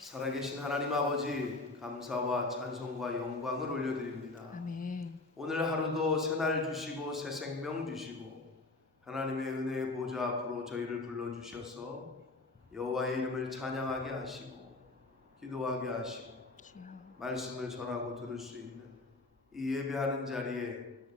살아계신 하나님 아버지, 감사와 찬송과 영광을 올려드립니다. 아멘. 오늘 하루도 새날 주시고 새 생명 주시고 하나님의 은혜의 보좌 앞으로 저희를 불러주셔서 여호와의 이름을 찬양하게 하시고 기도하게 하시고 주여. 말씀을 전하고 들을 수 있는 이 예배하는 자리에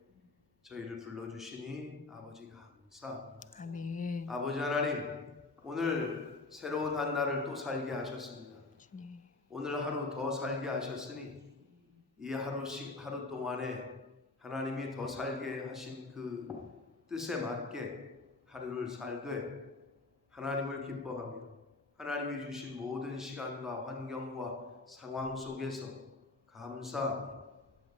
저희를 불러주시니 아버지 감사합니다. 아멘. 아버지 하나님, 오늘 새로운 한 날을 또 살게 하셨습니다. 주님. 오늘 하루 더 살게 하셨으니 이 하루 동안에 하나님이 더 살게 하신 그 뜻에 맞게 하루를 살되 하나님을 기뻐하며 하나님이 주신 모든 시간과 환경과 상황 속에서 감사하며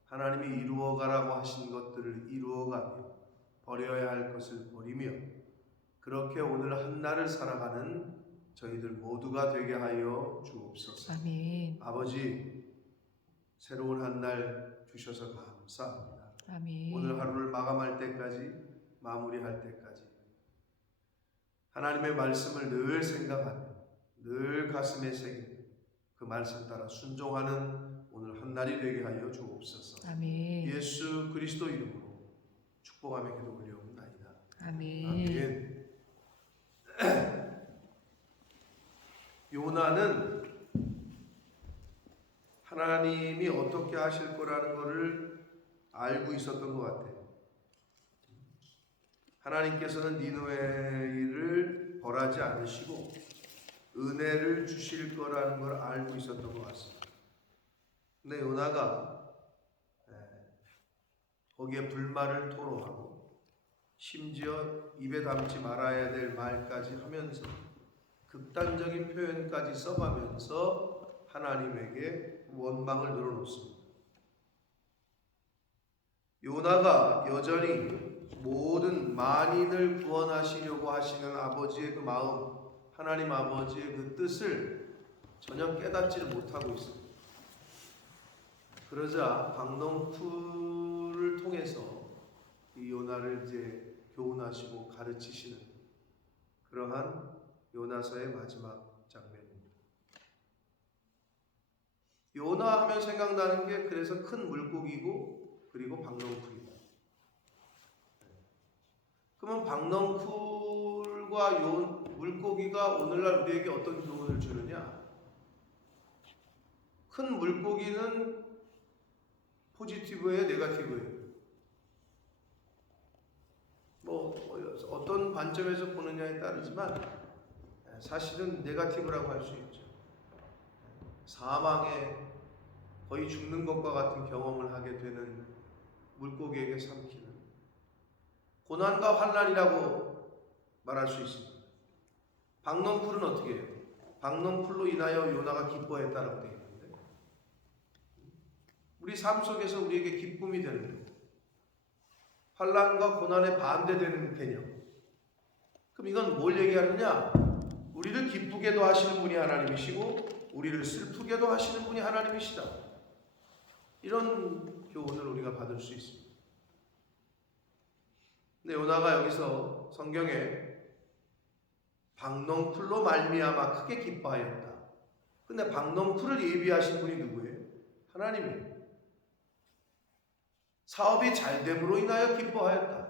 하나님이 이루어가라고 하신 것들을 이루어가며 버려야 할 것을 버리며 그렇게 오늘 한 날을 살아가는 저희들 모두가 되게 하여 주옵소서. 아멘. 아버지, 새로운 한 날 주셔서 감사합니다. 아멘. 오늘 하루를 마감할 때까지, 마무리할 때까지 하나님의 말씀을 늘 생각하며 늘 가슴에 새기며 그 말씀 따라 순종하는 오늘 한 날이 되게 하여 주옵소서. 아멘. 예수 그리스도 이름으로 축복하며 기도 올려옵나이다. 아멘. 아멘. 요나는 하나님이 어떻게 하실 거라는 것을 알고 있었던 것 같아요. 하나님께서는 니느웨를 벌하지 않으시고 은혜를 주실 거라는 걸 알고 있었던 것 같습니다. 근데 요나가 거기에 불만을 토로하고 심지어 입에 담지 말아야 될 말까지 하면서 극단적인 표현까지 써가면서 하나님에게 원망을 늘어놓습니다. 요나가 여전히 모든 만인을 구원하시려고 하시는 아버지의 그 마음, 하나님 아버지의 그 뜻을 전혀 깨닫지를 못하고 있습니다. 그러자 박넝쿨을 통해서 이 요나를 이제 교훈하시고 가르치시는 그러한 요나서의 마지막 장면입니다. 요나 하면 생각나는 게 그래서 큰 물고기고 그리고 박넝쿨이다. 그러면 박넝쿨과 물고기가 오늘날 우리에게 어떤 교훈을 주느냐? 큰 물고기는 포지티브예요, 네거티브예요? 어떤 관점에서 보느냐에 따르지만 사실은 네거티브라고 할 수 있죠. 사망에 거의 죽는 것과 같은 경험을 하게 되는 물고기에게 삼키는 고난과 환난이라고 말할 수 있습니다. 박넝쿨은 어떻게 해요? 박넝쿨로 인하여 요나가 기뻐했다라고 되어 있는데 우리 삶 속에서 우리에게 기쁨이 되는 환난과 고난에 반대되는 개념. 그럼 이건 뭘 얘기하느냐? 우리를 기쁘게도 하시는 분이 하나님이시고 우리를 슬프게도 하시는 분이 하나님이시다. 이런 교훈을 우리가 받을 수 있습니다. 근데 요나가 여기서 성경에 박넝쿨로 말미암아 크게 기뻐하였다. 근데 박넝쿨을 예비하신 분이 누구예요? 하나님이에요. 사업이 잘됨으로 인하여 기뻐하였다.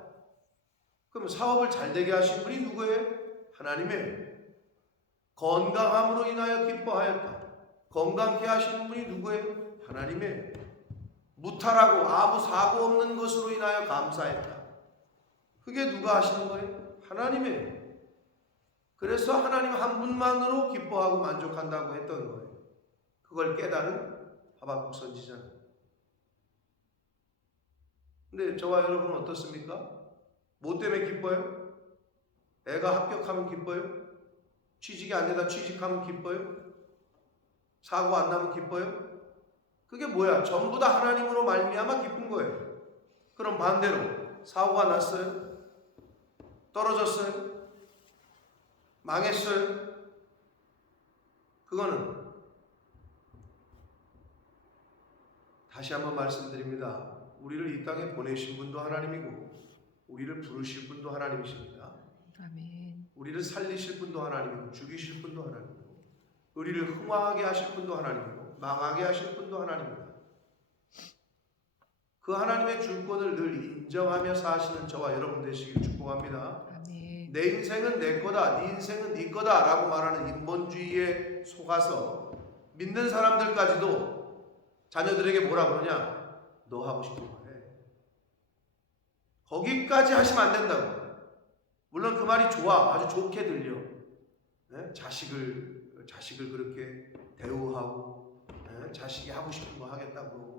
그럼 사업을 잘되게 하신 분이 누구예요? 하나님이에요. 건강함으로 인하여 기뻐하였다. 건강케 하시는 분이 누구예요? 하나님이에요. 무탈하고 아무 사고 없는 것으로 인하여 감사했다. 그게 누가 하시는 거예요? 하나님이에요. 그래서 하나님 한 분만으로 기뻐하고 만족한다고 했던 거예요. 그걸 깨달은 하박국 선지자는. 근데 저와 여러분은 어떻습니까? 뭐 때문에 기뻐요? 애가 합격하면 기뻐요? 취직이 안 되다 취직하면 기뻐요? 사고 안 나면 기뻐요? 그게 뭐야? 전부 다 하나님으로 말미암아 기쁜 거예요. 그럼 반대로 사고가 났어요? 떨어졌어요? 망했어요? 그거는 다시 한번 말씀드립니다. 우리를 이 땅에 보내신 분도 하나님이고 우리를 부르실 분도 하나님이십니다. 아멘. 우리를 살리실 분도 하나님이고 죽이실 분도 하나님이고 우리를 흥황하게 하실 분도 하나님이고 망하게 하실 분도 하나님입니다. 그 하나님의 주권을 늘 인정하며 사시는 저와 여러분 되시길 축복합니다. 아멘. 내 인생은 내 거다, 네 인생은 네 거다 라고 말하는 인본주의에 속아서 믿는 사람들까지도 자녀들에게 뭐라 그러냐? 너 하고 싶은 거 해. 거기까지 하시면 안 된다고. 물론 그 말이 좋아, 아주 좋게 들려. 네? 자식을 그렇게 대우하고, 네? 자식이 하고 싶은 거 하겠다고 그러고.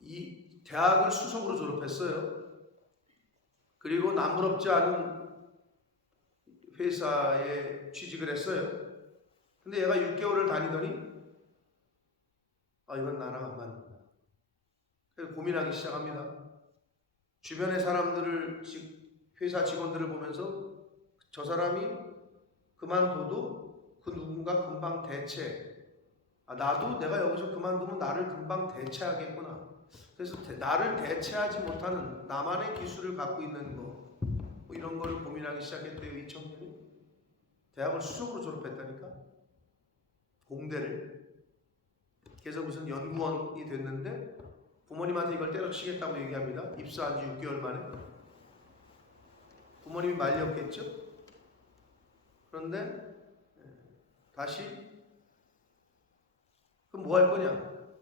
이 대학을 수석으로 졸업했어요. 그리고 남부럽지 않은 회사에 취직을 했어요. 근데 얘가 6개월을 다니더니 이건 나랑 안 맞는다. 그래서 고민하기 시작합니다. 주변의 사람들을, 회사 직원들을 보면서 저 사람이 그만둬도 그 누군가 금방 나도 내가 여기서 그만두면 나를 금방 대체하겠구나. 그래서 나를 대체하지 못하는 나만의 기술을 갖고 있는 거, 이런 거를 고민하기 시작했대요. 이 청년이 대학을 수석으로 졸업했다니까, 공대를. 그래서 무슨 연구원이 됐는데 부모님한테 이걸 때려치겠다고 얘기합니다. 입사한 지 6개월 만에. 부모님이 말렸겠죠. 그런데 다시 그럼 뭐 할 거냐?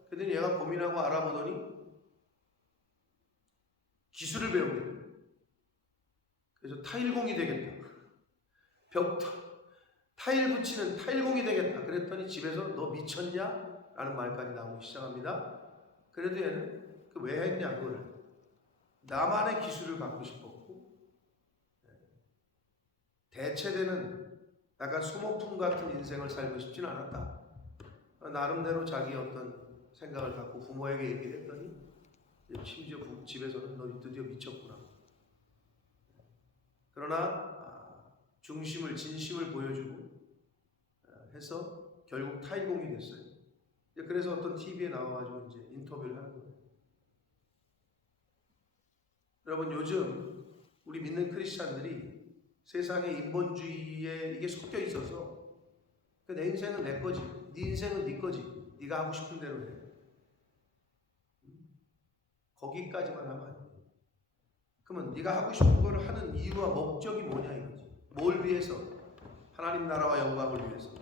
그랬더니 얘가 고민하고 알아보더니 기술을 배우겠다. 그래서 타일공이 되겠다. 타일 붙이는 타일공이 되겠다. 그랬더니 집에서 너 미쳤냐? 라는 말까지 나오기 시작합니다. 그래도 얘는 왜 했냐, 그걸. 나만의 기술을 갖고 싶었고, 대체되는 약간 소모품 같은 인생을 살고 싶진 않았다. 나름대로 자기 어떤 생각을 갖고 부모에게 얘기를 했더니 심지어 집에서는 너 드디어 미쳤구나. 그러나 진심을 보여주고 해서 결국 타일공이 됐어요. 그래서 어떤 TV에 나와가지고 이제 인터뷰를 하는 거예요. 여러분, 요즘 우리 믿는 크리스찬들이 세상의 인본주의에 이게 섞여 있어서 내 인생은 내 거지, 네 인생은 네 거지, 네가 하고 싶은 대로 해. 거기까지만 하면 안 돼. 그러면 네가 하고 싶은 걸 하는 이유와 목적이 뭐냐 이거지. 뭘 위해서? 하나님 나라와 영광을 위해서.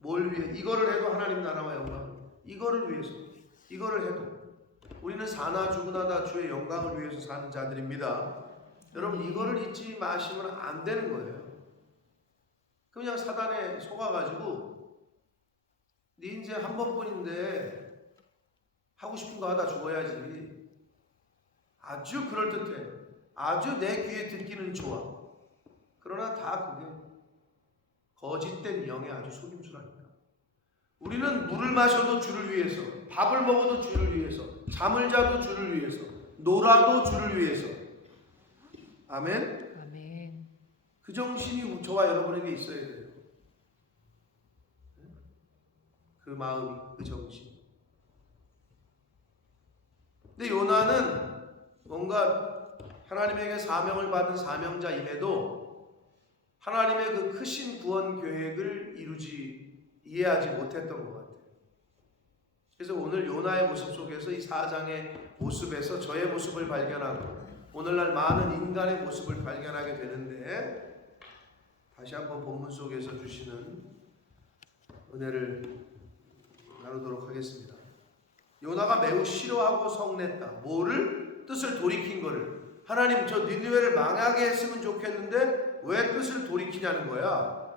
뭘 위해? 이거를 해도 하나님 나라와 영광, 이거를 위해서. 이거를 해도 우리는 사나 죽으나 다 주의 영광을 위해서 사는 자들입니다. 여러분, 이거를 잊지 마시면 안 되는 거예요. 그냥 사단에 속아가지고 네 인생 한 번뿐인데 하고 싶은 거 하다 죽어야지. 아주 그럴듯해. 아주 내 귀에 듣기는 좋아. 그러나 다 그게 거짓된 영의 아주 속임수라니까. 우리는 물을 마셔도 주를 위해서, 밥을 먹어도 주를 위해서, 잠을 자도 주를 위해서, 놀아도 주를 위해서. 아멘? 아멘. 그 정신이 저와 여러분에게 있어야 돼요. 그 마음이, 그 정신. 근데 요나는 뭔가 하나님에게 사명을 받은 사명자임에도 하나님의 그 크신 구원 계획을 이해하지 못했던 것 같아요. 그래서 오늘 요나의 모습 속에서, 이 4장의 모습에서 저의 모습을 발견하고 오늘날 많은 인간의 모습을 발견하게 되는데, 다시 한번 본문 속에서 주시는 은혜를 나누도록 하겠습니다. 요나가 매우 싫어하고 성냈다. 뭐를? 뜻을 돌이킨 거를. 하나님, 저 니느웨를 망하게 했으면 좋겠는데 왜 뜻을 돌이키냐는 거야.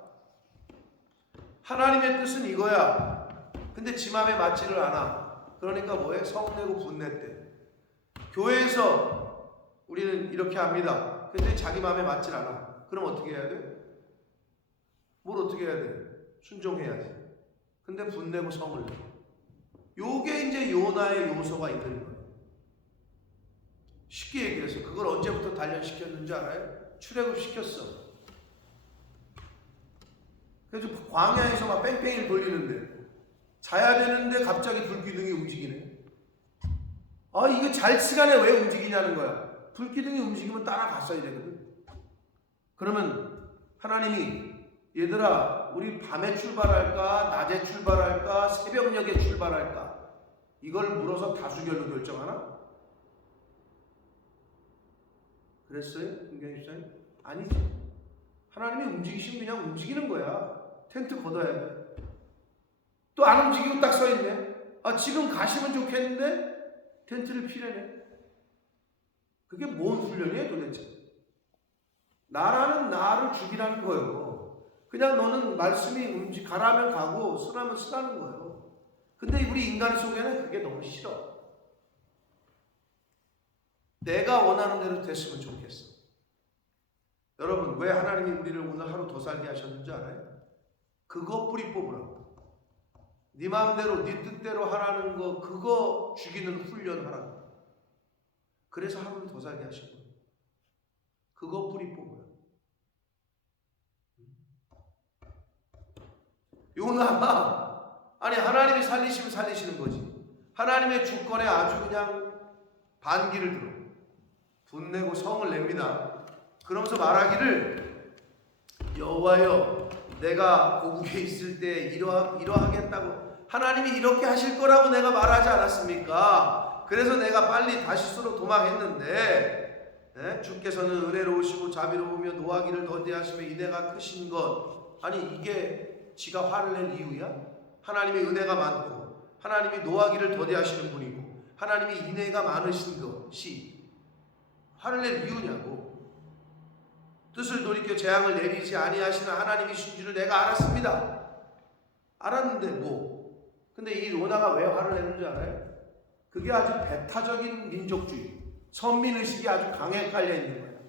하나님의 뜻은 이거야. 근데 지 맘에 맞지를 않아. 그러니까 뭐해? 성내고 분냈대. 교회에서 우리는 이렇게 합니다. 근데 자기 맘에 맞질 않아. 그럼 어떻게 해야 돼? 뭘 어떻게 해야 돼? 순종해야지. 근데 분내고 성을 내. 요게 이제 요나의 요소가 있는 거예요. 쉽게 얘기해서 그걸 언제부터 단련시켰는지 알아요? 출애굽 시켰어. 그래서 광야에서 막 뺑뺑이를 돌리는데, 자야 되는데 갑자기 불기둥이 움직이네. 이게 잘 시간에 왜 움직이냐는 거야. 불기둥이 움직이면 따라갔어야 되거든. 그러면 하나님이 얘들아 우리 밤에 출발할까 낮에 출발할까 새벽녘에 출발할까 이걸 물어서 다수결로 결정하나? 그랬어요? 김경희 집사님? 아니지. 하나님이 움직이시면 그냥 움직이는 거야. 텐트 걷어야 돼. 또 안 움직이고 딱 서있네. 아 지금 가시면 좋겠는데 텐트를 피려네. 그게 뭔 훈련이에요 도대체? 나라는 나를 죽이라는 거예요. 그냥 너는 말씀이 가라면 가고 쓰라면 쓰라는 거예요. 근데 우리 인간 속에는 그게 너무 싫어. 내가 원하는 대로 됐으면 좋겠어. 여러분 왜 하나님이 우리를 오늘 하루 더 살게 하셨는지 알아요? 그거 뿌리 뽑으라고. 네 마음대로 네 뜻대로 하라는 거 그거 죽이는 훈련 하라고. 그래서 하루를 더 살게 하신 거예요. 그거 뿌리 뽑으라고. 요나가 아니 하나님이 살리시면 살리시는 거지. 하나님의 주권에 아주 그냥 반기를 들어 분내고 성을 냅니다. 그러면서 말하기를 여호와여 내가 고국에 있을 때 이러하겠다고 하나님이 이렇게 하실 거라고 내가 말하지 않았습니까? 그래서 내가 빨리 다시스로 도망했는데 주께서는 은혜로우시고 자비로우며 노하기를 더디하시며 인애가 크신 것. 아니 이게 지가 화를 낼 이유야? 하나님의 은혜가 많고 하나님이 노하기를 더디하시는 분이고 하나님이 인애가 많으신 것이 화를 낼 이유냐고. 뜻을 돌이켜 재앙을 내리지 아니하시는 하나님이신 줄을 내가 알았습니다. 알았는데 뭐. 근데 이 요나가 왜 화를 내는 줄 알아요? 그게 아주 배타적인 민족주의, 선민의식이 아주 강하게 깔려있는 거예요.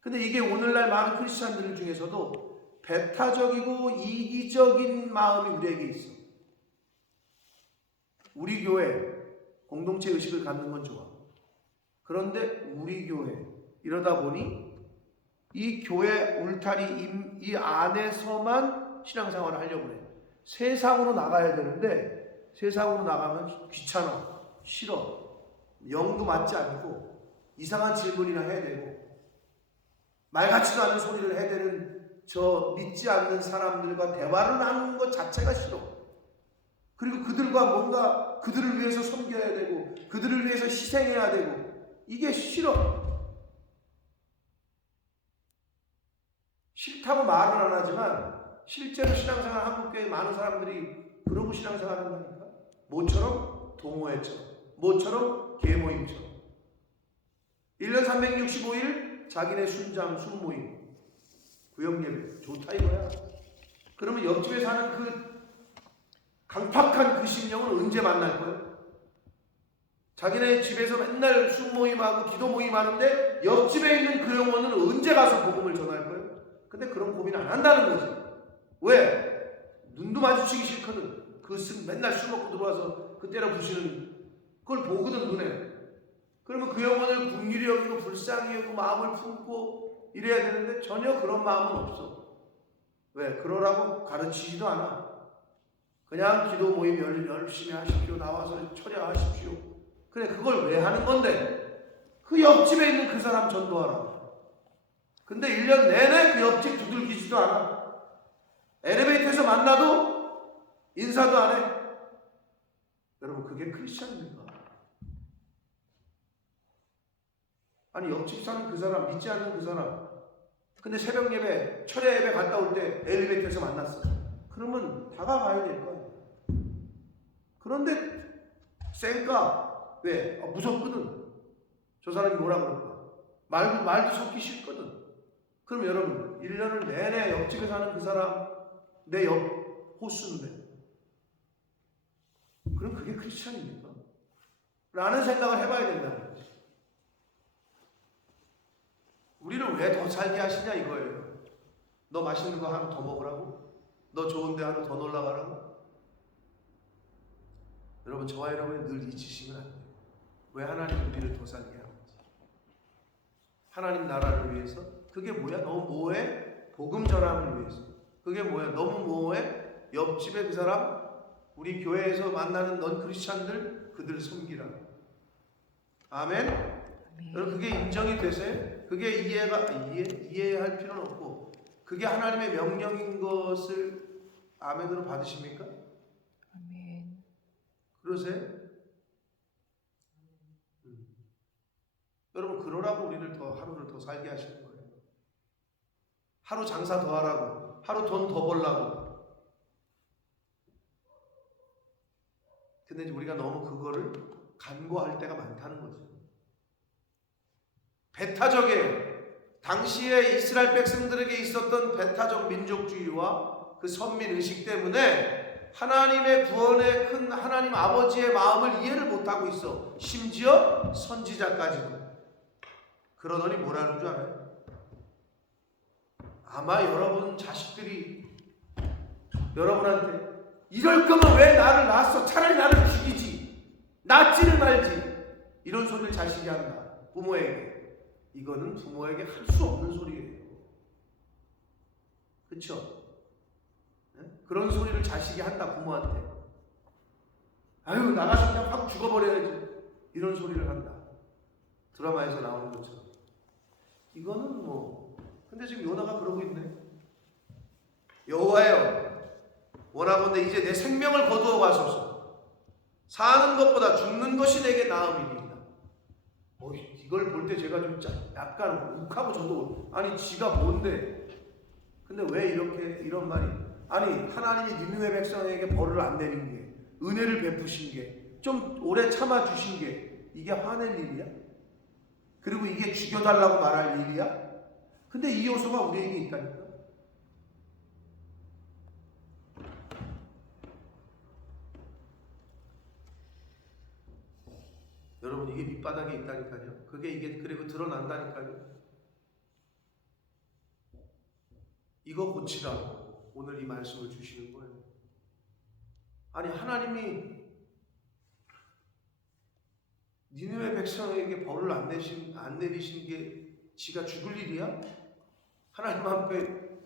근데 이게 오늘날 많은 크리스찬들 중에서도 배타적이고 이기적인 마음이 우리에게 있어. 우리 교회 공동체 의식을 갖는 건 좋아. 그런데 우리 교회 이러다 보니 이 교회 울타리 이 안에서만 신앙생활을 하려고 해. 세상으로 나가야 되는데 세상으로 나가면 귀찮아, 싫어, 영도 맞지 않고 이상한 질문이나 해야 되고 말 같지도 않은 소리를 해야 되는 저 믿지 않는 사람들과 대화를 나누는 것 자체가 싫어. 그리고 그들과 뭔가 그들을 위해서 섬겨야 되고 그들을 위해서 희생해야 되고 이게 싫어. 싫다고 말은 안 하지만 실제로 신앙생활 한국교회 많은 사람들이 그러고 신앙생활 한다니까. 모처럼 동호회처럼, 모처럼 계모임처럼 1년 365일 자기네 순장, 순모임, 구역예배 좋다 이거야. 그러면 옆집에 사는 그 강팍한 그 심령은 언제 만날 거야? 자기네 집에서 맨날 순모임하고 기도모임 하는데 옆집에 있는 그 영혼은 언제 가서 복음을 전할 거야? 근데 그런 고민 안 한다는 거지. 왜? 눈도 마주치기 싫거든. 맨날 술 먹고 들어와서 그 때려 부시는 그걸 보거든 눈에. 그러면 그 영혼을 긍휼히 여기고 불쌍히 여기고 마음을 품고 이래야 되는데 전혀 그런 마음은 없어. 왜? 그러라고 가르치지도 않아. 그냥 기도 모임 열심히 하십시오. 나와서 철야하십시오. 그래 그걸 왜 하는 건데? 그 옆집에 있는 그 사람 전도하라. 근데 1년 내내 그 옆집 두들기지도 않아. 엘리베이터에서 만나도 인사도 안 해. 여러분 그게 크리스찬입니까? 아니 옆집 사는 그 사람, 믿지 않는 그 사람 근데 새벽 예배, 철야 예배 갔다 올 때 엘리베이터에서 만났어. 그러면 다가가야 될 거야. 그런데 쌩까. 왜? 무섭거든. 저 사람이 뭐라 그럴까? 말도 섞기 싫거든. 그럼 여러분 1년을 내내 옆집에 사는 그 사람 내 옆 호수인데 그럼 그게 크리스찬입니까? 라는 생각을 해봐야 된다는 거지. 우리를 왜 더 살게 하시냐 이거예요. 너 맛있는 거 하나 더 먹으라고? 너 좋은 데 하나 더 놀러 가라고? 여러분 저와 여러분이 늘 잊으시면 안 돼요. 왜 하나님 우리를 더 살게 하는지. 하나님 나라를 위해서. 그게 뭐야? 너무 뭐해? 복음 전함을 위해서. 그게 뭐야? 너무 뭐해? 옆집에 그 사람, 우리 교회에서 만나는 넌 크리스찬들, 그들 섬기라. 아멘? 여러분 그게 인정이 되세요? 그게 이해할 필요는 없고 그게 하나님의 명령인 것을 아멘으로 받으십니까? 아멘. 그러세요? 여러분 그러라고 우리를 하루를 더 살게 하시는 거예요. 하루 장사 더 하라고, 하루 돈 더 벌라고. 근데 이제 우리가 너무 그거를 간과할 때가 많다는 거죠. 배타적이에요. 당시에 이스라엘 백성들에게 있었던 배타적 민족주의와 그 선민의식 때문에 하나님의 구원의 큰 하나님 아버지의 마음을 이해를 못하고 있어. 심지어 선지자까지도. 그러더니 뭐라는 줄 알아요? 아마 여러분 자식들이 여러분한테 이럴 거면 왜 나를 낳았어? 차라리 나를 죽이지. 낳지를 말지. 이런 소리를 자식이 한다. 부모에게. 이거는 부모에게 할 수 없는 소리예요. 그렇죠? 그런 소리를 자식이 한다. 부모한테. 아유 나가서 그냥 확 죽어버려야지. 이런 소리를 한다. 드라마에서 나오는 것처럼. 이거는 뭐 근데 지금 요나가 그러고 있네. 여호와여 원하건대 이제 내 생명을 거두어 가소서. 사는 것보다 죽는 것이 내게 나음이니이다. 이걸 볼 때 제가 좀 약간 욱하고 저도 아니 지가 뭔데? 근데 왜 이런 말이? 아니 하나님이 니느웨 백성에게 벌을 안 내린 게 은혜를 베푸신 게 좀 오래 참아 주신 게 이게 화낼 일이야? 그리고 이게 죽여달라고 말할 일이야? 근데 이 요소가 우리에게 있다니까. 여러분 이게 밑바닥에 있다니까요. 이게 그리고 드러난다니까요. 이거 고치라고 오늘 이 말씀을 주시는 거예요. 아니 하나님이 니느웨 백성에게 벌을 안 내리신 게 지가 죽을 일이야? 하나님 앞에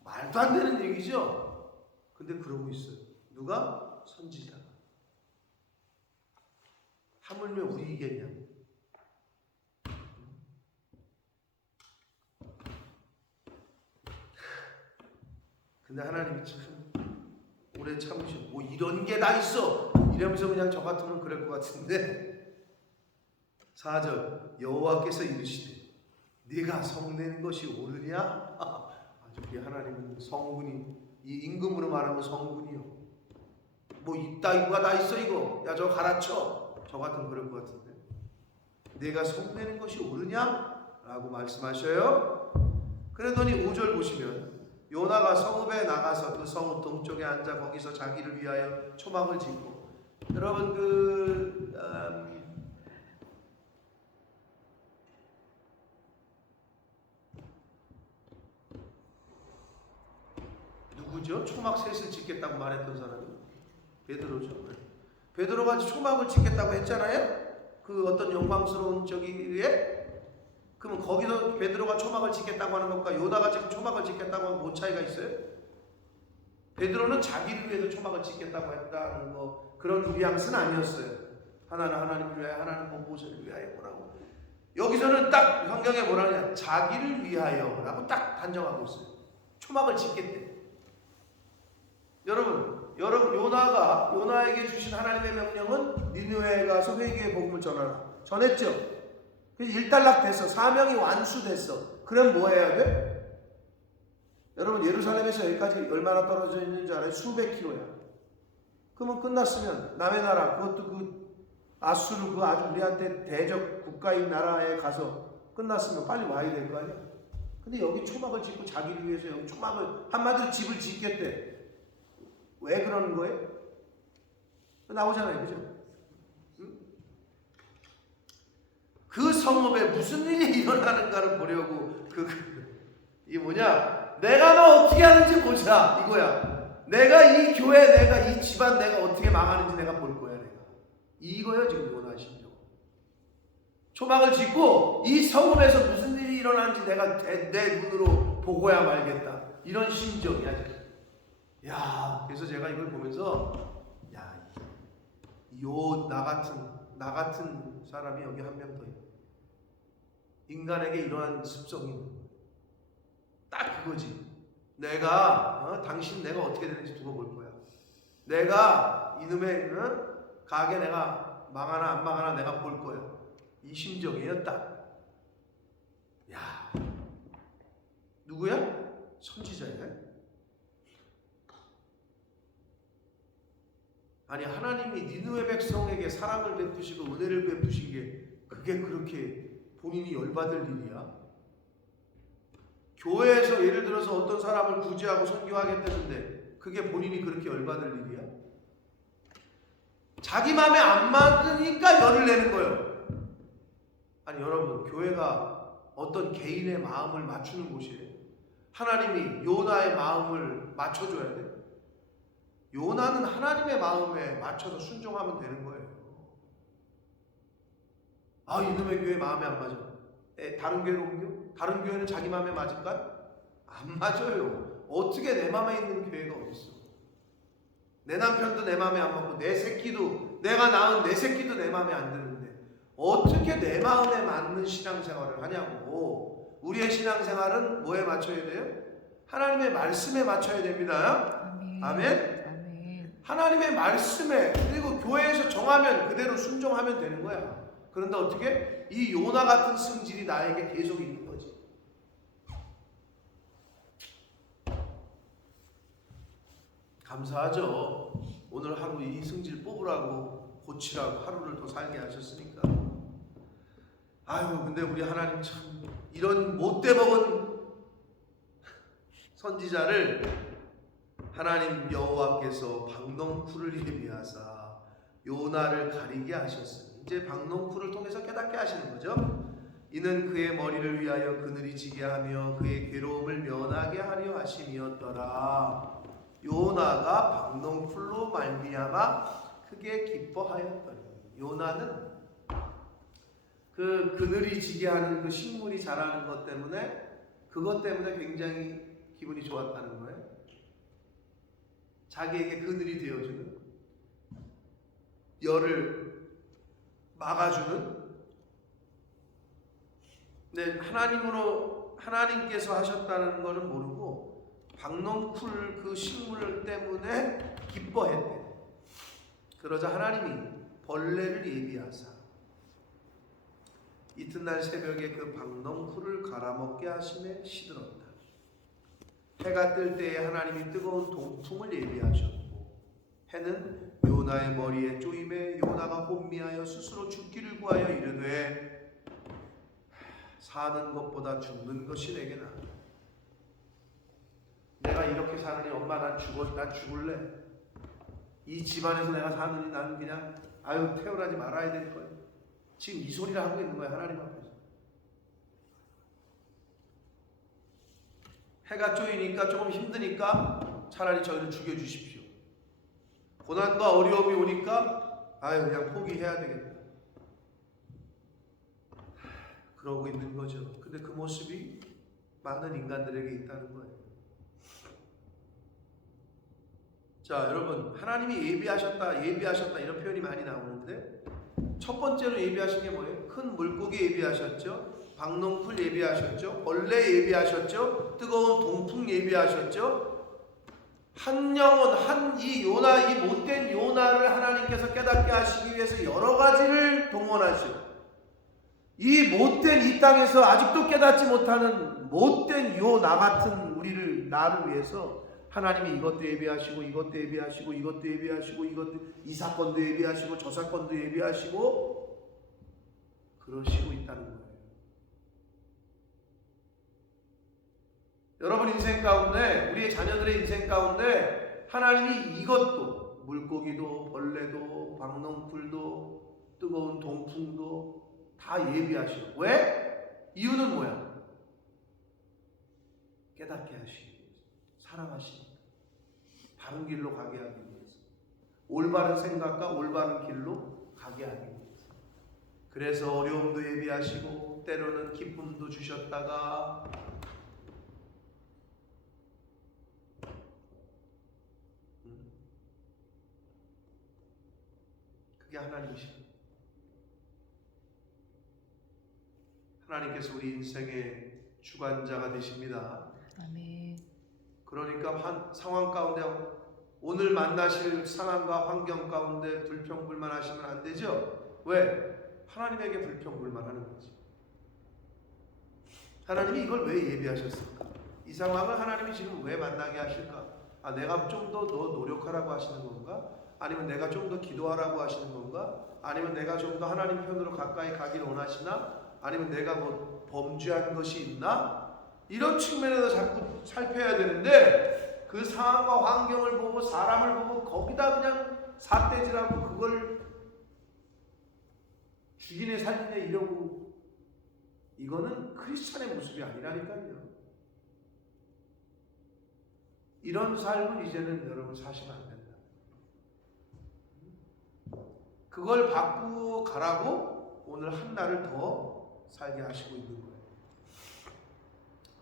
말도 안 되는 얘기죠. 근데 그러고 있어요. 누가? 선지자가. 하물며 우리이겠냐? 근데 하나님이 참 오래 참으시고 뭐 이런 게 다 있어 이러면서 그냥 저 같으면 그럴 것 같은데 4절 여호와께서 이르시되 네가 성내는 것이 옳으냐? 아주 우리 하나님은 성군이 이 임금으로 말하면 성군이요. 뭐 이따위가 다 있어 이거. 야 저거 갈아쳐. 저 같으면 그럴 것 같은데 내가 성내는 것이 옳으냐? 라고 말씀하셔요. 그러더니 5절 보시면 요나가 성읍에 나가서 그 성읍 동쪽에 앉아 거기서 자기를 위하여 초막을 짓고 여러분 누구죠? 초막 셋을 짓겠다고 말했던 사람이 베드로죠. 베드로가 초막을 짓겠다고 했잖아요. 그 어떤 영광스러운 저기에 그러면 거기서 베드로가 초막을 짓겠다고 하는 것과 요나가 지금 초막을 짓겠다고 하는 뭔 차이가 있어요? 베드로는 자기를 위해서 초막을 짓겠다고 했다는 거 그런 뉘앙스는 아니었어요. 하나는 하나님을 위하여 하나는 본보살을 위하여 뭐라고 여기서는 딱 성경에 뭐라냐 자기를 위하여라고 딱 단정하고 있어요. 초막을 짓겠대. 여러분 요나에게 주신 하나님의 명령은 니느웨에 가서 회개의 복음을 전하라. 전했죠. 그래서 일단락됐어. 사명이 완수됐어. 그럼 뭐 해야 돼? 여러분 예루살렘에서 여기까지 얼마나 떨어져 있는 줄 알아요? 수백 킬로야. 그러면 끝났으면 남의 나라 그것도 그 아수르 그 아주 우리한테 대적 국가인 나라에 가서 끝났으면 빨리 와야 될 거 아니야? 근데 여기 초막을 짓고 자기를 위해서 여기 초막을 한마디로 집을 짓겠대. 왜 그러는 거예요? 나오잖아요. 그죠? 응? 그 성읍에 무슨 일이 일어나는가를 보려고 이 뭐냐? 내가 너 어떻게 하는지 보자 이거야. 내가 이 교회 내가 이 집안 내가 어떻게 망하는지 내가 볼 거야 내가. 이거야 지금 원하시는 거. 초막을 짓고 이 성읍에서 무슨 일이 일어나는지 내가 내 눈으로 보고야 말겠다. 이런 심정이야 지금. 야, 그래서 제가 이걸 보면서 야, 나 나 같은 사람이 여기 한 명 더 있다. 인간에게 이러한 습성이 있는 거예요. 딱 그거지. 당신 내가 어떻게 되는지 두고 볼 거야. 내가 이놈의 가게 내가 망하나 안 망하나 내가 볼 거야. 이 심정이에요, 딱. 야, 누구야? 선지자야. 아니, 하나님이 니느웨 백성에게 사랑을 베푸시고 은혜를 베푸신 게 그게 그렇게 본인이 열받을 일이야? 교회에서 예를 들어서 어떤 사람을 구제하고 선교하겠다는데 그게 본인이 그렇게 열받을 일이야? 자기 마음에 안 맞으니까 열을 내는 거예요. 아니, 여러분, 교회가 어떤 개인의 마음을 맞추는 곳이에요. 하나님이 요나의 마음을 맞춰줘야 돼. 요나는 하나님의 마음에 맞춰서 순종하면 되는 거예요. 아, 이놈의 교회 마음에 안 맞아. 다른 교회로 옮겨? 다른 교회는 자기 마음에 맞을까? 안 맞아요. 어떻게 내 마음에 있는 교회가 어딨어? 내 남편도 내 마음에 안 맞고 내 새끼도, 내가 낳은 내 새끼도 내 마음에 안 드는데 어떻게 내 마음에 맞는 신앙생활을 하냐고. 우리의 신앙생활은 뭐에 맞춰야 돼요? 하나님의 말씀에 맞춰야 됩니다. 아멘. 아멘. 아멘. 하나님의 말씀에, 그리고 교회에서 정하면 그대로 순종하면 되는 거야. 그런데 어떻게? 이 요나 같은 성질이 나에게 계속 있는 거지. 감사하죠. 오늘 하루 이 성질 뽑으라고, 고치라고 하루를 더 살게 하셨으니까. 아유, 근데 우리 하나님 참 이런 못돼 먹은 선지자를 하나님 여호와께서 박넝쿨을 예비하사 요나를 가리게 하셨으니 이제 박넝쿨을 통해서 깨닫게 하시는 거죠. 이는 그의 머리를 위하여 그늘이 지게 하며 그의 괴로움을 면하게 하려 하심이었더라. 요나가 박넝쿨로 말미암아 크게 기뻐하였더니. 요나는 그 그늘이 지게 하는 그 식물이 자라는 것 때문에, 그것 때문에 굉장히 기분이 좋았다는 거예요. 자기에게 그늘이 되어주는, 열을 막아주는. 네, 하나님께서 하셨다는 것은 모르고 박넝쿨 그 식물 때문에 기뻐했대. 그러자 하나님이 벌레를 예비하사 이튿날 새벽에 그 박넝쿨을 갈아먹게 하심에 시들었다. 해가 뜰 때에 하나님이 뜨거운 동풍을 예비하셨고 해는 요나의 머리에 쪼임에 요나가 혼미하여 스스로 죽기를 구하여 이르되 사는 것보다 죽는 것이 내게 나아. 내가 이렇게 사느니 엄마 난 죽을래. 이 집안에서 내가 사느니 나는 그냥 태어나지 말아야 될 거야. 지금 이 소리를 하고 있는 거야, 하나님 앞에서. 해가 쪼이니까 조금 힘드니까 차라리 저희를 죽여주십시오. 고난과 어려움이 오니까 그냥 포기해야 되겠다. 그러고 있는 거죠. 근데 그 모습이 많은 인간들에게 있다는 거예요. 자, 여러분, 하나님이 예비하셨다 이런 표현이 많이 나오는데 첫 번째로 예비하신 게 뭐예요? 큰 물고기 예비하셨죠. 박넝쿨 예비하셨죠. 벌레 예비하셨죠. 뜨거운 동풍 예비하셨죠. 한 영혼, 이 못된 요나를 하나님께서 깨닫게 하시기 위해서 여러 가지를 동원하시고, 이 못된 이 땅에서 아직도 깨닫지 못하는 못된 나 같은 나를 위해서 하나님이 이것도 예비하시고 이것도 예비하시고 이것도 예비하시고 이 사건도 예비하시고 저 사건도 예비하시고 그러시고 있다는 거예요. 여러분 인생 가운데, 우리의 자녀들의 인생 가운데 하나님이 이것도, 물고기도 벌레도 박넝쿨도 뜨거운 동풍도 다 예비하시고. 왜? 이유는 뭐야? 깨닫게 하시기 위해서, 사랑하시니까, 바른 길로 가게 하기 위해서, 올바른 생각과 올바른 길로 가게 하기 위해서. 그래서 어려움도 예비하시고 때로는 기쁨도 주셨다가 그게 하나님이십니다. 하나님께서 우리 인생의 주관자가 되십니다. 아멘. 그러니까 상황 가운데 오늘 만나실 상황과 환경 가운데 불평불만하시면 안 되죠. 왜? 하나님에게 불평불만하는 거지. 하나님이 이걸 왜 예비하셨을까? 이 상황을 하나님이 지금 왜 만나게 하실까? 아, 내가 좀 더 노력하라고 하시는 건가? 아니면 내가 좀 더 기도하라고 하시는 건가? 아니면 내가 좀 더 하나님 편으로 가까이 가기를 원하시나? 아니면 내가 뭐 범죄한 것이 있나? 이런 측면에서 자꾸 살펴야 되는데 그 상황과 환경을 보고 사람을 보고 거기다 그냥 삿대질하고 그걸 죽이네 살리네 이러고 이거는 크리스찬의 모습이 아니라니까요. 이런 삶을 이제는 여러분 사시면 안 된다. 그걸 바꾸고 가라고 오늘 한 날을 더 살게 하시고 있는 거예요.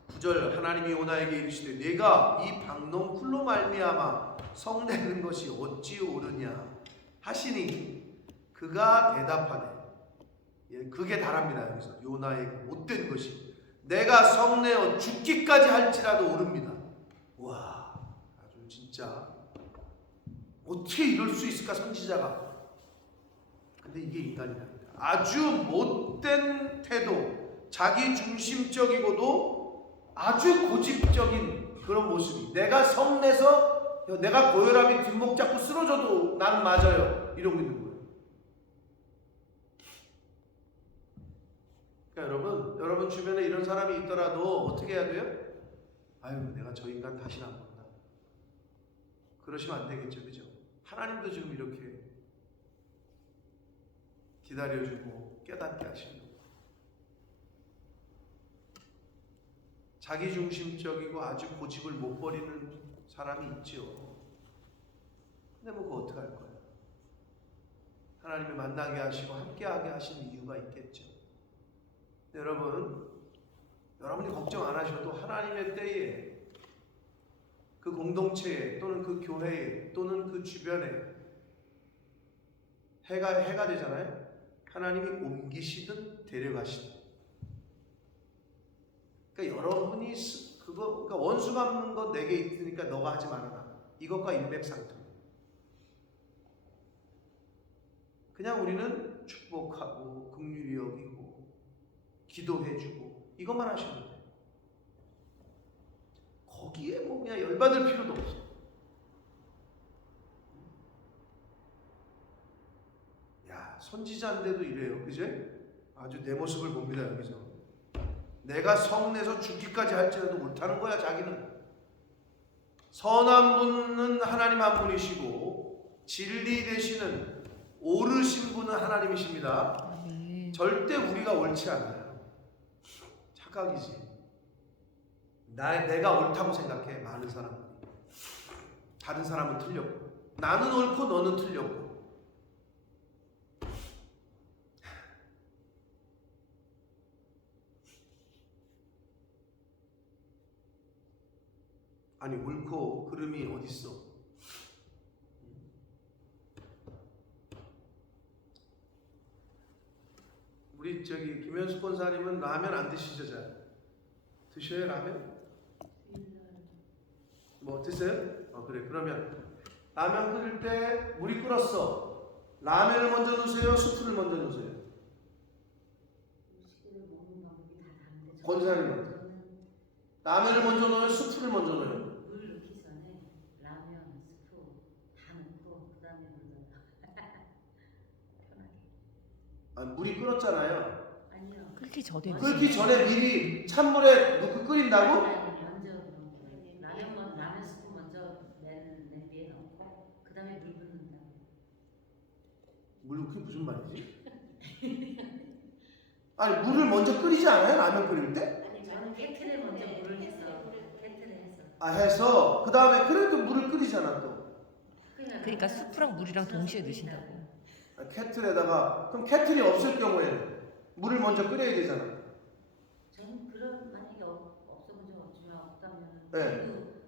9절 하나님이 요나에게 이르시되 네가 이 박농쿨로 말미암아 성내는 것이 어찌 옳으냐 하시니 그가 대답하되 그게 다랍니다. 여기서 요나의 못된 것이 내가 성내어 죽기까지 할지라도 옳습니다. 와, 아주 진짜 어떻게 이럴 수 있을까 선지자가. 근데 이게 인간이랍니다. 아주 못된 태도, 자기 중심적이고도 아주 고집적인 그런 모습이 내가 성내서 내가 고혈압이 뒷목 잡고 쓰러져도 나는 맞아요 이러고 있는 거예요. 그러니까 여러분 주변에 이런 사람이 있더라도 어떻게 해야 돼요? 아유 내가 저 인간 다시는 안 본다 그러시면 안 되겠죠. 그죠? 하나님도 지금 이렇게 기다려주고 깨닫게 하시려고. 자기중심적이고 아주 고집을 못 버리는 사람이 있죠. 근데 뭐 그거 어떡할 거예요? 하나님이 만나게 하시고 함께하게 하신 이유가 있겠죠. 여러분이 걱정 안 하셔도 하나님의 때에 그 공동체에 또는 그 교회에 또는 그 주변에 해가 되잖아요. 하나님이 옮기시든 데려가시든. 그러니까 여러분이 그러니까 원수 갚는 것 내게 있으니까 너가 하지 말아라. 이것과 일맥상통. 그냥 우리는 축복하고 긍휼히 여기고 기도해주고 이것만 하시면 돼요. 거기에 뭐 그냥 열받을 필요도 없어. 야, 선지자인데도 이래요. 그제? 아주 내 모습을 봅니다. 여기서 내가 성내서 죽기까지 할지라도 옳다는 거야. 자기는 선한 분은 하나님 한 분이시고 진리 되시는 옳으신 분은 하나님이십니다. 절대 우리가 옳지 않아요. 착각이지. 내가 옳다고 생각해. 많은 사람은 다른 사람은 틀렸고 나는 옳고 너는 틀렸고. 아니 옳고 그름이 어딨어? 우리 김현숙 권사님은 라면 안 드시죠? 잘 드셔요 라면? 뭐 드세요? 그래. 그러면 라면 끓일 때 물이 끓었어. 라면을 먼저 넣으세요? 수프를 먼저 넣으세요? 권사님은 라면을 먼저 넣어요? 수프를 먼저 넣어요? 물 넣기 전에 라면, 스프 다 넣고 그 다음에 물 넣어요. 편하게. 아니, 물이 끓었잖아요. 아니요. 끓기 전에 끓기 전에 미리 찬물에 넣고 끓인다고? 먼저 라면 스프 먼저 냄비에 넣고 그 다음에 물 붓는다. 물 그게 무슨 말이지? 아니 물을 먼저 끓이지 않아요? 라면 끓일 때? 아니 저는 케틀에 먼저 물을 해서 케틀에 해서. 해서 그 다음에 그래도 물을 끓이잖아 또. 그러니까 수프랑 물이랑 동시에 넣으신다고. 케틀에다가 그럼 케틀이 없을 경우에는 물을 먼저 끓여야 되잖아. 저는 그런 만약에 없어본 적 없지만 없다면 네.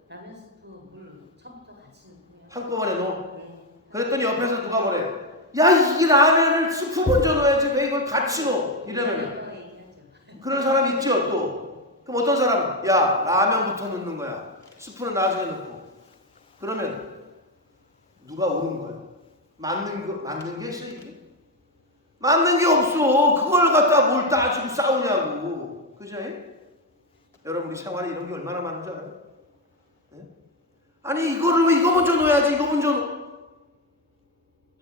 라면 스프 물 처음부터 같이 넣고요. 한꺼번에 넣어. 네. 그랬더니 옆에서 누가 뭐래? 야 이게 라면을 스프 먼저 넣어야지 왜 이걸 같이 넣어? 이러면 그런 사람이 있죠. 또 그럼 어떤 사람은 야 라면부터 넣는 거야. 스프는 나중에 넣고. 그러면 누가 옳은 거야? 맞는 게 있어 이게? 맞는 게 없어. 그걸 갖다 뭘 따지고 싸우냐고. 그죠? 여러분 우리 생활에 이런 게 얼마나 많은 줄 알아요? 아니 이거를 왜 이거 먼저 넣어야지 이거 먼저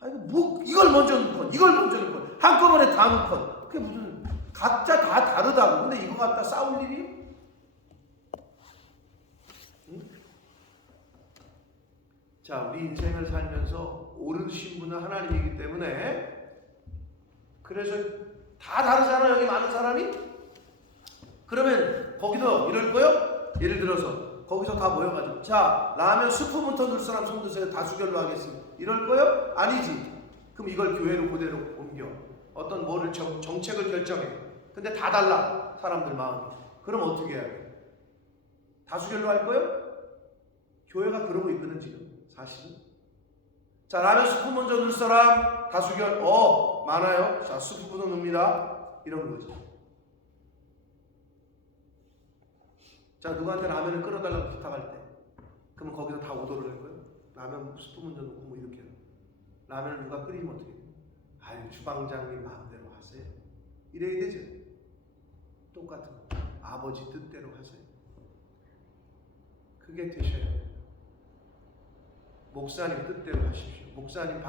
아니 뭐 이걸 먼저 넣건 이걸 먼저 넣건 한꺼번에 다 넣건 그게 무슨 각자 다 다르다고. 근데 이거 갖다 싸울 일이요? 자, 우리 인생을 살면서 오르신 분은 하나님이기 때문에 그래서 다 다르잖아요. 여기 많은 사람이. 그러면 거기서 이럴 거요? 예를 들어서 거기서 다 모여가지고 자 라면 스프부터 넣을 사람 손 드세요. 다수결로 하겠습니다. 이럴 거요? 아니지. 그럼 이걸 교회로 그대로 옮겨. 어떤 뭐를 정책을 결정해. 근데 다 달라. 사람들 마음이. 그럼 어떻게 해야 돼? 다수결로 할 거요? 교회가 그러고 있거든 지금. 사실은. 자 라면 스프 먼저 넣을 사람 다수결 많아요. 자 스프부터 넣습니다. 이런 거죠. 자 누구한테 라면을 끓여달라고 부탁할 때 그러면 거기서 다 오도를 할 거예요. 라면 스프 먼저 넣고 뭐 이렇게 라면을 누가 끓이면 어떻게 돼요? 아유 주방장님 마음대로 하세요. 이래야 되죠. 똑같은 거. 아버지 뜻대로 하세요. 그게 되셔야 돼요. 목사님 뜻대로 하십시오. 목사님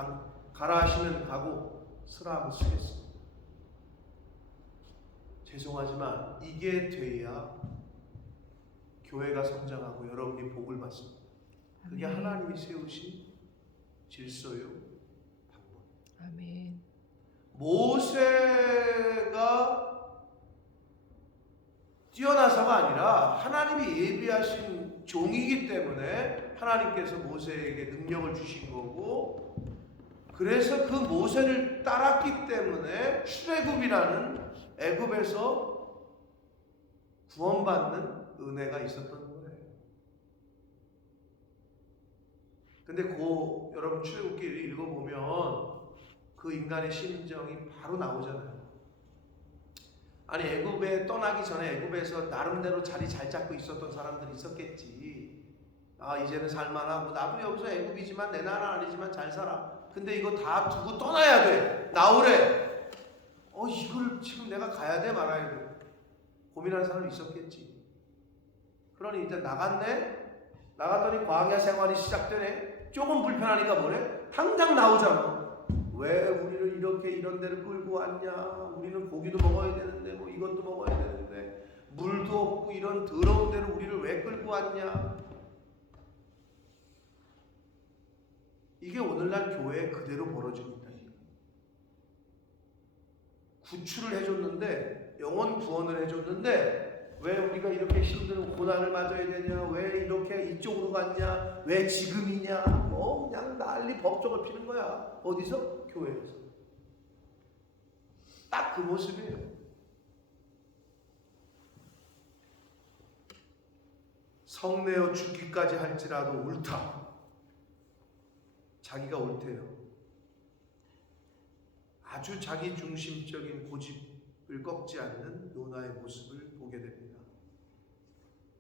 가라 하시면 가고 쓰라 하면 쓰겠습니다. 죄송하지만 이게 돼야 교회가 성장하고 여러분이 복을 받습니다. 그게 하나님이 세우신 질서요 방법. 아멘. 모세가 뛰어나서가 아니라 하나님이 예비하신 종이기 때문에 하나님께서 모세에게 능력을 주신 거고, 그래서 그 모세를 따랐기 때문에 출애굽이라는 애굽에서 구원받는 은혜가 있었던 거예요. 근데 여러분 출애굽기를 읽어보면 그 인간의 심정이 바로 나오잖아요. 아니 애굽에 떠나기 전에 애굽에서 나름대로 자리 잘 잡고 있었던 사람들이 있었겠지. 아 이제는 살만하고 나도 여기서 애굽이지만 내 나라 아니지만 잘 살아. 근데 이거 다 두고 떠나야 돼. 나오래. 이걸 지금 내가 가야 돼 말아야 돼. 고민하는 사람이 있었겠지. 그러니 일단 나갔네. 나갔더니 광야 생활이 시작되네. 조금 불편하니까 뭐래? 당장 나오잖아. 왜 우리를 이렇게 이런 데를 끌고 왔냐? 우리는 고기도 먹어야 되는데 뭐 이것도 먹어야 되는데 물도 없고 이런 더러운 데를 우리를 왜 끌고 왔냐? 이게 오늘날 교회에 그대로 벌어지고 있다. 구출을 해줬는데 영혼 구원을 해줬는데 왜 우리가 이렇게 힘든 고난을 맞아야 되냐? 왜 이렇게 이쪽으로 갔냐? 왜 지금이냐? 그냥 난리 법석을 피는 거야. 어디서? 교회에서. 딱 그 모습이에요. 성내어 죽기까지 할지라도 옳다. 자기가 옳대요. 아주 자기 중심적인 고집을 꺾지 않는 요나의 모습을 보게 됩니다.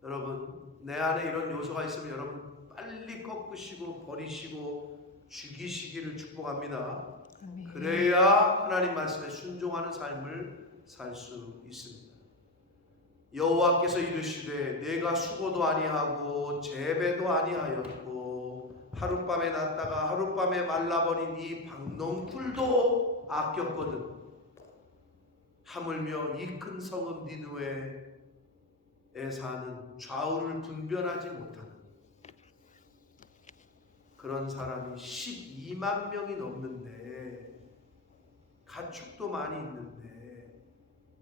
여러분, 내 안에 이런 요소가 있으면 여러분 빨리 꺾으시고 버리시고 죽이시기를 축복합니다. 아멘. 그래야 하나님 말씀에 순종하는 삶을 살 수 있습니다. 여호와께서 이르시되 내가 수고도 아니하고 재배도 아니하였고 하룻밤에 났다가 하룻밤에 말라버린 이 박농풀도 아꼈거든. 하물며 이 큰 성읍 니느웨에 사는 좌우를 분별하지 못하는 그런 사람이 12만 명이 넘는데 가축도 많이 있는데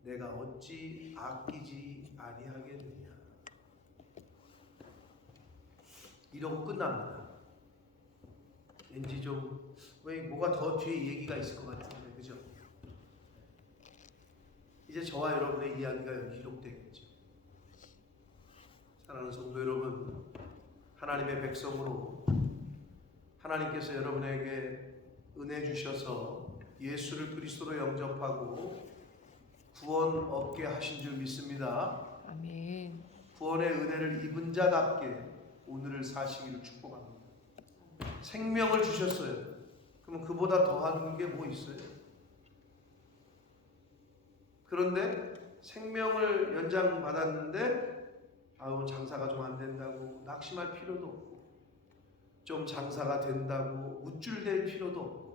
내가 어찌 아끼지 아니하겠느냐. 이러고 끝납니다. 왠지 좀 왜 뭐가 더 뒤에 얘기가 있을 것 같은데, 그죠? 이제 저와 여러분의 이야기가 여기 기록되겠죠. 사랑하는 성도 여러분, 하나님의 백성으로 하나님께서 여러분에게 은혜 주셔서 예수를 그리스도로 영접하고 구원 얻게 하신 줄 믿습니다. 아멘. 구원의 은혜를 입은 자답게 오늘을 사시기를 축복합니다. 생명을 주셨어요. 그러면 그보다 더한 게 뭐 있어요? 그런데 생명을 연장받았는데 아우 장사가 좀 안 된다고 낙심할 필요도 없고, 좀 장사가 된다고 우쭐댈 필요도 없고,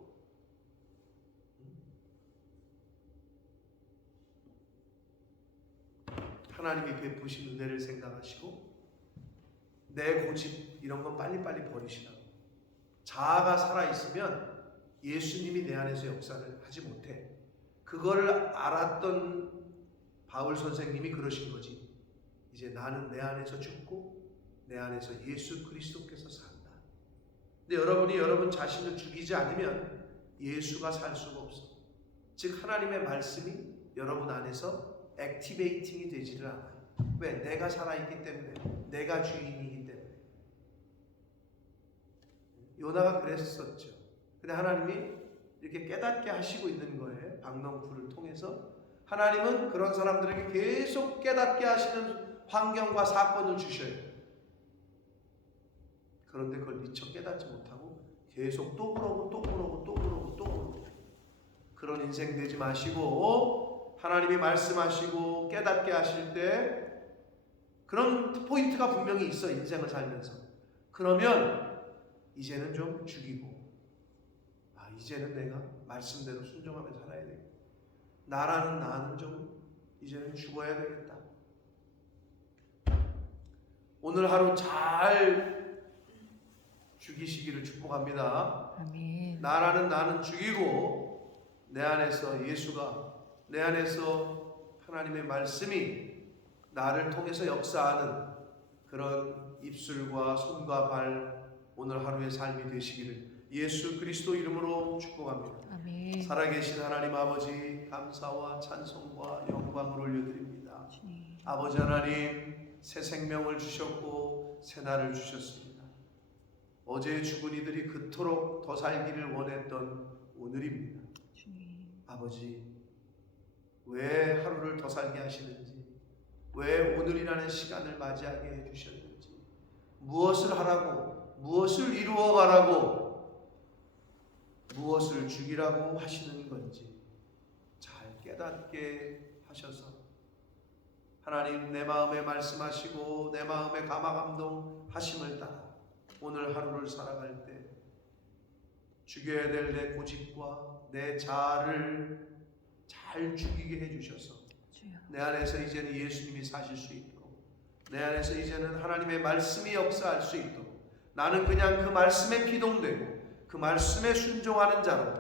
하나님이 베푸신 은혜를 생각하시고 내 고집 이런 건 빨리빨리 버리시라고. 자아가 살아있으면 예수님이 내 안에서 역사를 하지 못해. 그거를 알았던 바울 선생님이 그러신 거지. 이제 나는 내 안에서 죽고 내 안에서 예수 그리스도께서 산다. 근데 여러분이 여러분 자신을 죽이지 않으면 예수가 살 수가 없어. 즉 하나님의 말씀이 여러분 안에서 액티베이팅이 되지를 않아요. 왜? 내가 살아있기 때문에, 내가 주인이기 때문에. 요나가 그랬었죠. 근데 하나님이 이렇게 깨닫게 하시고 있는 거예요. 박농풀을 통해서 하나님은 그런 사람들에게 계속 깨닫게 하시는 환경과 사건을 주셔요. 그런데 그걸 미처 깨닫지 못하고 계속 또 그러고 또 그러고 또 그러고 또 그러고. 그런 인생 되지 마시고 하나님이 말씀하시고 깨닫게 하실 때 그런 포인트가 분명히 있어. 인생을 살면서. 그러면 이제는 좀 죽이고, 이제는 내가 말씀대로 순종하며 살아야 되겠다. 나는 좀 이제는 죽어야 되겠다. 오늘 하루 잘 죽이시기를 축복합니다. 아멘. 나는 죽이고 내 안에서 예수가, 내 안에서 하나님의 말씀이 나를 통해서 역사하는 그런 입술과 손과 발, 오늘 하루의 삶이 되시기를 예수 그리스도 이름으로 축복합니다. 아멘. 살아계신 하나님 아버지, 감사와 찬송과 영광을 올려드립니다. 주님. 아버지 하나님, 새 생명을 주셨고 새 날을 주셨습니다. 어제 죽은 이들이 그토록 더 살기를 원했던 오늘입니다. 주님. 아버지, 왜 하루를 더 살게 하시는지, 왜 오늘이라는 시간을 맞이하게 해주셨는지, 무엇을 하라고, 무엇을 이루어가라고, 무엇을 죽이라고 하시는 건지 잘 깨닫게 하셔서 하나님 내 마음에 말씀하시고 내 마음에 감화감동 하심을 따라 오늘 하루를 살아갈 때 죽여야 될 내 고집과 내 자아를 잘 죽이게 해주셔서 주여. 내 안에서 이제는 예수님이 사실 수 있도록, 내 안에서 이제는 하나님의 말씀이 역사할 수 있도록, 나는 그냥 그 말씀에 피동되고 그 말씀에 순종하는 자로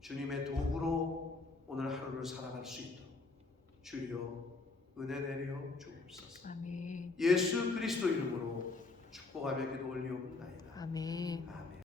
주님의 도구로 오늘 하루를 살아갈 수 있도록 주여 은혜 내려 주옵소서. 아멘. 예수 그리스도 이름으로 축복하며 기도 올리옵나이다. 아멘. 아멘.